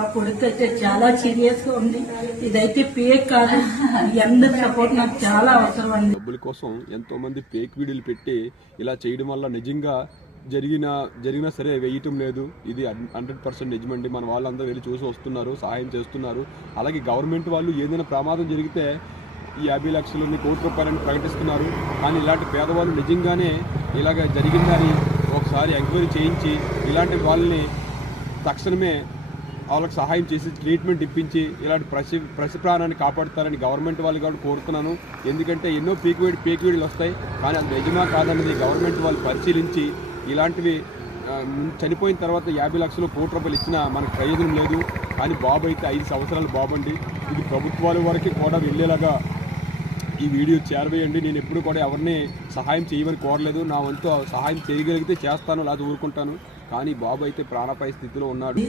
నా కొడుకు అయితే చాలా సీరియస్ గా ఉంది. ఇదైతే ఫేక్ కాదు. అందరి సపోర్ట్ నాకు చాలా అవసరం అండి. డబ్బుల కోసం ఎంతో మంది ఫేక్ వీడియోలు పెట్టి ఇలా చేయడం వల్ల నిజంగా జరిగినా సరే వేయటం లేదు. ఇది 100% నిజమండి. మన వాళ్ళందరూ వెళ్ళి చూసి వస్తున్నారు, సహాయం చేస్తున్నారు. అలాగే గవర్నమెంట్ వాళ్ళు ఏదైనా ప్రమాదం జరిగితే ఈ 50 లక్షలని కోటి రూపాయలని ప్రకటిస్తున్నారు. కానీ ఇలాంటి పేదవాళ్ళు నిజంగానే ఇలాగ జరిగిందని ఒకసారి ఎంక్వైరీ చేయించి ఇలాంటి వాళ్ళని తక్షణమే వాళ్ళకి సహాయం చేసి ట్రీట్మెంట్ ఇప్పించి ఇలాంటి ప్రతి ప్రాణాన్ని కాపాడుతారని గవర్నమెంట్ వాళ్ళు కూడా కోరుతున్నాను. ఎందుకంటే ఎన్నో ఫేక్ వీడియోలు వస్తాయి, కానీ అది నిజమా కాదన్నది గవర్నమెంట్ వాళ్ళు పరిశీలించి ఇలాంటివి చనిపోయిన తర్వాత 50 లక్షలు కోటి రూపాయలు ఇచ్చినా మనకు ప్రయోజనం లేదు. కానీ బాబు అయితే 5 సంవత్సరాల బాబు అండి. ఇది ప్రభుత్వాల వరకు కూడా వెళ్ళేలాగా ఈ వీడియో చేరవేయండి. నేను ఎప్పుడు కూడా ఎవరిని సహాయం చేయమని కోరలేదు. నా వంతు సహాయం చేయగలిగితే చేస్తాను, లేదా ఊరుకుంటాను. కానీ బాబు అయితే ప్రాణాపాయ స్థితిలో ఉన్నాడు.